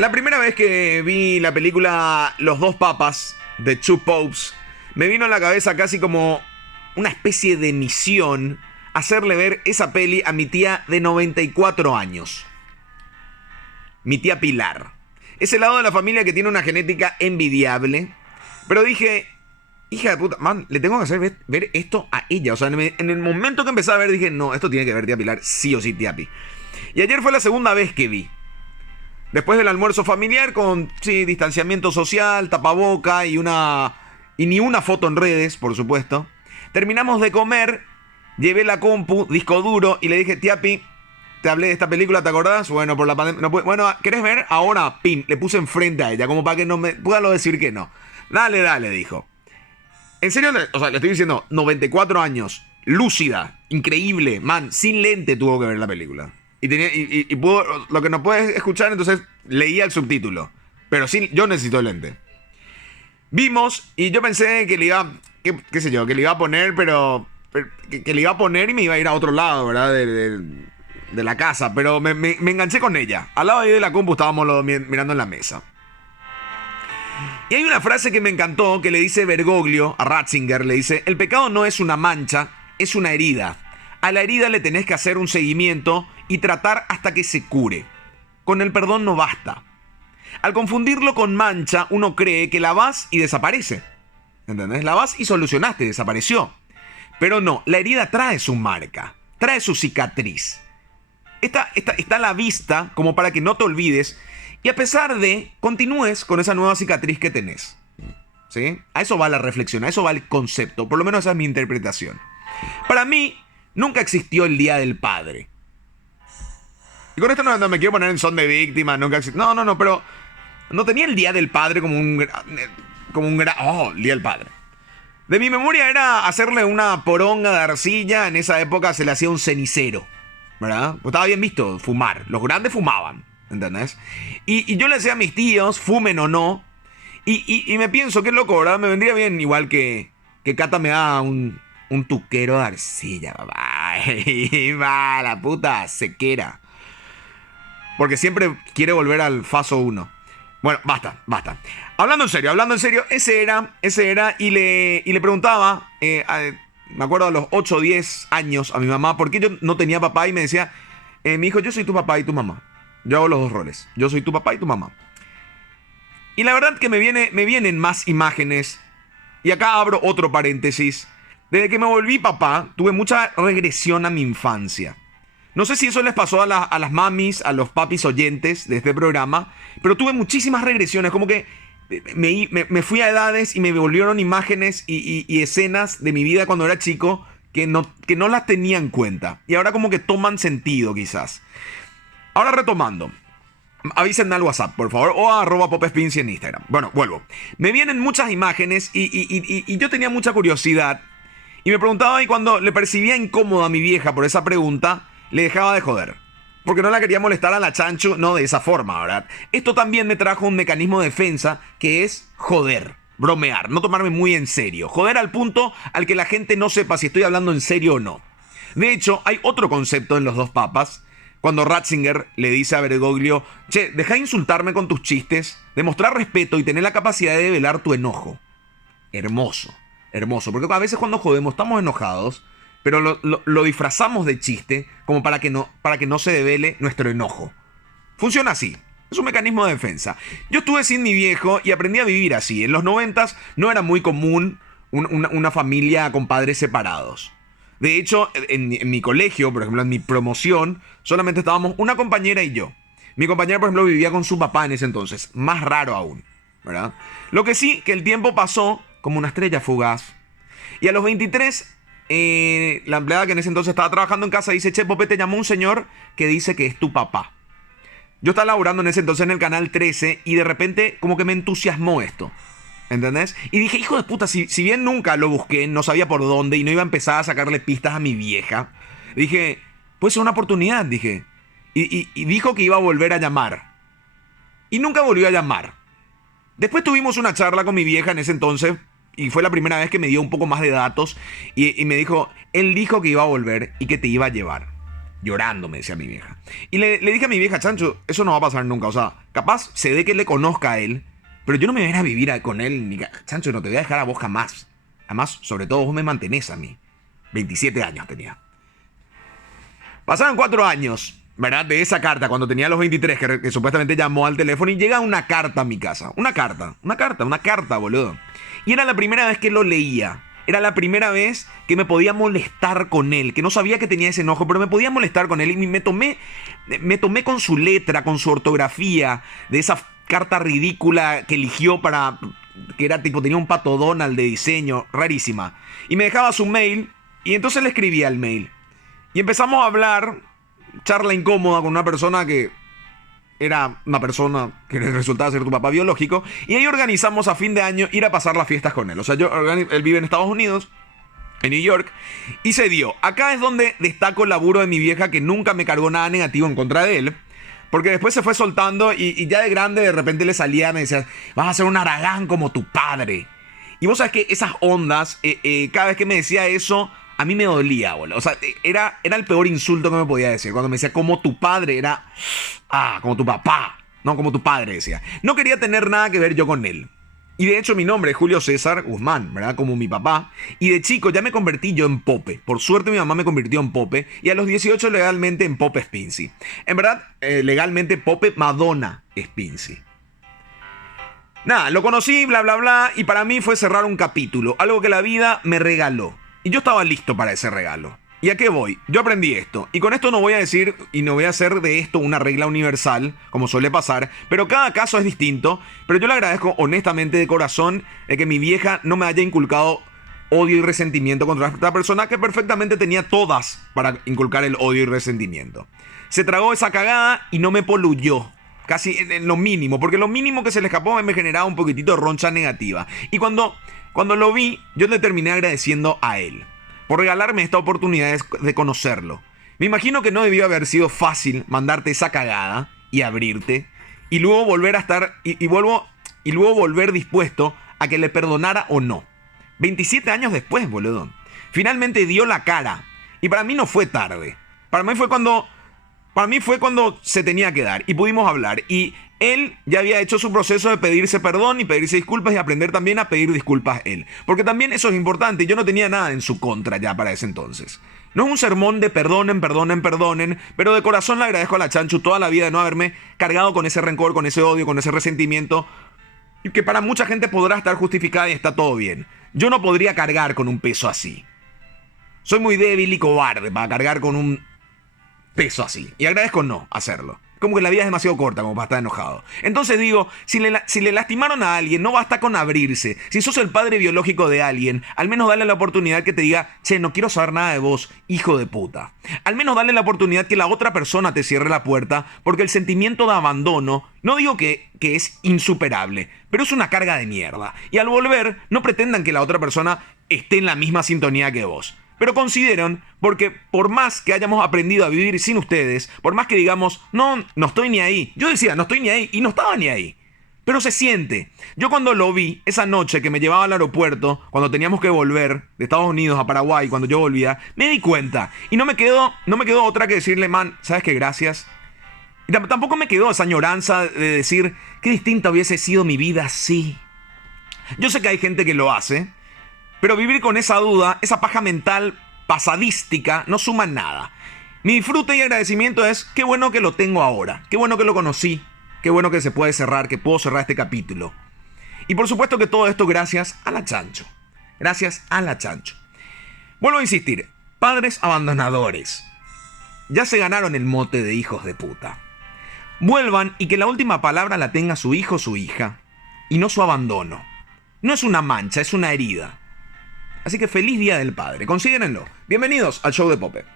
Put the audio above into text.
La primera vez que vi la película Los dos papas de Two Popes, me vino a la cabeza casi como una especie de misión hacerle ver esa peli a mi tía de 94 años. Mi tía Pilar. Ese lado de la familia que tiene una genética envidiable. Pero dije, hija de puta, man, le tengo que hacer ver esto a ella. O sea, en el momento que empecé a ver dije, no, esto tiene que ver tía Pilar, sí o sí, tía Pi. Y ayer fue la segunda vez que vi. Después del almuerzo familiar con, sí, distanciamiento social, tapaboca y ni una foto en redes, por supuesto. Terminamos de comer, llevé la compu, disco duro, y le dije, tía Pi, te hablé de esta película, ¿te acordás? Bueno, por la pandemia, no bueno, ¿querés ver? Ahora, pim, le puse enfrente a ella, como para que no me pueda decir que no. Dale, dale, dijo. En serio, o sea, le estoy diciendo, 94 años, lúcida, increíble, man, sin lente tuvo que ver la película. Y pudo, lo que no puedes escuchar, entonces leía el subtítulo. Pero sí, yo necesito lente. Vimos y yo pensé que le iba, qué sé yo, que le iba a poner, pero que le iba a poner y me iba a ir a otro lado, ¿verdad? De la casa, pero me enganché con ella. Al lado ahí de la compu estábamos mirando en la mesa. Y hay una frase que me encantó que le dice Bergoglio a Ratzinger, le dice, el pecado no es una mancha, es una herida. A la herida le tenés que hacer un seguimiento y tratar hasta que se cure. Con el perdón no basta. Al confundirlo con mancha, uno cree que la vas y desaparece. ¿Entendés? La vas y solucionaste, desapareció. Pero no, la herida trae su marca, trae su cicatriz. Está a la vista como para que no te olvides y a pesar de, continúes con esa nueva cicatriz que tenés. ¿Sí? A eso va la reflexión, a eso va el concepto, por lo menos esa es mi interpretación. Para mí, nunca existió el Día del Padre. Y con esto no me quiero poner en son de víctima, nunca existió. No, pero no tenía el Día del Padre como el Día del Padre. De mi memoria era hacerle una poronga de arcilla, en esa época se le hacía un cenicero, ¿verdad? Pues estaba bien visto fumar, los grandes fumaban, ¿entendés? Y yo le decía a mis tíos, fumen o no, y me pienso, qué loco, ¿verdad? Me vendría bien igual que Cata me da un tuquero de arcilla, papá. Y va, la puta sequera. Porque siempre quiere volver al Faso 1. Bueno, basta. Hablando en serio, ese era, y le preguntaba, me acuerdo a los 8 o 10 años a mi mamá, ¿por qué yo no tenía papá? Y me decía, mi hijo, yo soy tu papá y tu mamá. Yo hago los dos roles. Yo soy tu papá y tu mamá. Y la verdad que me vienen más imágenes. Y acá abro otro paréntesis. Desde que me volví papá, tuve mucha regresión a mi infancia. No sé si eso les pasó a las mamis, a los papis oyentes de este programa, pero tuve muchísimas regresiones, como que me fui a edades y me volvieron imágenes y escenas de mi vida cuando era chico que no las tenía en cuenta. Y ahora como que toman sentido quizás. Ahora retomando. Avísenme al WhatsApp, por favor, o a @popespinci en Instagram. Bueno, vuelvo. Me vienen muchas imágenes y yo tenía mucha curiosidad. Y me preguntaba, y cuando le percibía incómoda a mi vieja por esa pregunta, le dejaba de joder. Porque no la quería molestar a la chancho, no de esa forma, ¿verdad? Esto también me trajo un mecanismo de defensa que es joder, bromear, no tomarme muy en serio. Joder al punto al que la gente no sepa si estoy hablando en serio o no. De hecho, hay otro concepto en Los dos papas. Cuando Ratzinger le dice a Bergoglio, che, deja de insultarme con tus chistes, demostrar respeto y tener la capacidad de develar tu enojo. Hermoso, porque a veces cuando jodemos estamos enojados, pero lo disfrazamos de chiste como para que no se devele nuestro enojo. Funciona así. Es un mecanismo de defensa. Yo estuve sin mi viejo y aprendí a vivir así. En los 90s no era muy común una familia con padres separados. De hecho, en mi colegio, por ejemplo, en mi promoción, solamente estábamos una compañera y yo. Mi compañera, por ejemplo, vivía con su papá en ese entonces. Más raro aún, ¿verdad? Lo que sí, que el tiempo pasó como una estrella fugaz. Y a los 23... la empleada que en ese entonces estaba trabajando en casa dice, che, Pope, te llamó un señor que dice que es tu papá. Yo estaba laburando en ese entonces en el canal 13 y de repente como que me entusiasmó esto. ¿Entendés? Y dije, hijo de puta, si bien nunca lo busqué, no sabía por dónde y no iba a empezar a sacarle pistas a mi vieja, dije, puede ser una oportunidad, dije. Y dijo que iba a volver a llamar. Y nunca volvió a llamar. Después tuvimos una charla con mi vieja en ese entonces y fue la primera vez que me dio un poco más de datos y me dijo, él dijo que iba a volver y que te iba a llevar. Llorando, me decía mi vieja. Y le dije a mi vieja, Chancho, eso no va a pasar nunca. O sea, capaz se dé que le conozca a él, pero yo no me voy a ir a vivir con él. Chancho, no te voy a dejar a vos jamás. Además, sobre todo vos me mantenés a mí. 27 años tenía. Pasaron 4 años, ¿verdad? De esa carta, cuando tenía los 23, que supuestamente llamó al teléfono y llega una carta a mi casa. Una carta, boludo. Y era la primera vez que lo leía. Era la primera vez que me podía molestar con él, que no sabía que tenía ese enojo, pero me podía molestar con él y me tomé con su letra, con su ortografía, de esa carta ridícula que eligió para... que era tipo, tenía un Pato Donald de diseño, rarísima. Y me dejaba su mail y entonces le escribía el mail. Y empezamos a hablar, charla incómoda con una persona que era una persona que resultaba ser tu papá biológico. Y ahí organizamos a fin de año ir a pasar las fiestas con él. O sea, él vive en Estados Unidos, en New York, y se dio. Acá es donde destaco el laburo de mi vieja, que nunca me cargó nada negativo en contra de él. Porque después se fue soltando y ya de grande de repente le salía, me decía, vas a ser un haragán como tu padre. Y vos sabés que esas ondas, cada vez que me decía eso, a mí me dolía, boludo. O sea, era el peor insulto que me podía decir. Cuando me decía como tu padre, era, como tu papá. No, como tu padre, decía. No quería tener nada que ver yo con él. Y de hecho mi nombre es Julio César Guzmán, ¿verdad? Como mi papá. Y de chico ya me convertí yo en Pope. Por suerte mi mamá me convirtió en Pope. Y a los 18 legalmente en Pope Spincy. En verdad, legalmente Pope Madonna Spincy. Nada, lo conocí, bla, bla, bla. Y para mí fue cerrar un capítulo. Algo que la vida me regaló. Y yo estaba listo para ese regalo. ¿Y a qué voy? Yo aprendí esto. Y con esto no voy a decir y no voy a hacer de esto una regla universal, como suele pasar, pero cada caso es distinto. Pero yo le agradezco honestamente de corazón de que mi vieja no me haya inculcado odio y resentimiento contra esta persona, que perfectamente tenía todas para inculcar el odio y resentimiento. Se tragó esa cagada y no me poluyó. Casi en lo mínimo, porque lo mínimo que se le escapó me generaba un poquitito de roncha negativa. Y cuando lo vi, yo le terminé agradeciendo a él por regalarme esta oportunidad de conocerlo. Me imagino que no debió haber sido fácil mandarte esa cagada y abrirte y luego volver a estar y luego volver dispuesto a que le perdonara o no. 27 años después, boludo. Finalmente dio la cara y para mí no fue tarde. Para mí fue cuando se tenía que dar y pudimos hablar. Y él ya había hecho su proceso de pedirse perdón y pedirse disculpas y aprender también a pedir disculpas él. Porque también eso es importante y yo no tenía nada en su contra ya para ese entonces. No es un sermón de perdonen, pero de corazón le agradezco a la Chanchu toda la vida de no haberme cargado con ese rencor, con ese odio, con ese resentimiento. Y que para mucha gente podrá estar justificada y está todo bien. Yo no podría cargar con un peso así. Soy muy débil y cobarde para cargar con un peso así. Y agradezco no hacerlo. Como que la vida es demasiado corta como para estar enojado. Entonces digo, si le lastimaron a alguien, no basta con abrirse. Si sos el padre biológico de alguien, al menos dale la oportunidad que te diga, che, no quiero saber nada de vos, hijo de puta. Al menos dale la oportunidad que la otra persona te cierre la puerta, porque el sentimiento de abandono, no digo que es insuperable, pero es una carga de mierda. Y al volver, no pretendan que la otra persona esté en la misma sintonía que vos. Pero consideren, porque por más que hayamos aprendido a vivir sin ustedes, por más que digamos, no estoy ni ahí. Yo decía, no estoy ni ahí, y no estaba ni ahí. Pero se siente. Yo cuando lo vi, esa noche que me llevaba al aeropuerto, cuando teníamos que volver de Estados Unidos a Paraguay, cuando yo volvía, me di cuenta. Y no me quedó otra que decirle, man, ¿sabes qué? Gracias. Y tampoco me quedó esa añoranza de decir, qué distinta hubiese sido mi vida si. Yo sé que hay gente que lo hace, pero vivir con esa duda, esa paja mental pasadística, no suma nada. Mi disfrute y agradecimiento es, qué bueno que lo tengo ahora, qué bueno que lo conocí, qué bueno que se puede cerrar, que puedo cerrar este capítulo. Y por supuesto que todo esto gracias a la Chancho. Gracias a la Chancho. Vuelvo a insistir, padres abandonadores. Ya se ganaron el mote de hijos de puta. Vuelvan y que la última palabra la tenga su hijo o su hija, y no su abandono. No es una mancha, es una herida. Así que feliz Día del Padre, considérenlo. Bienvenidos al show de Pope.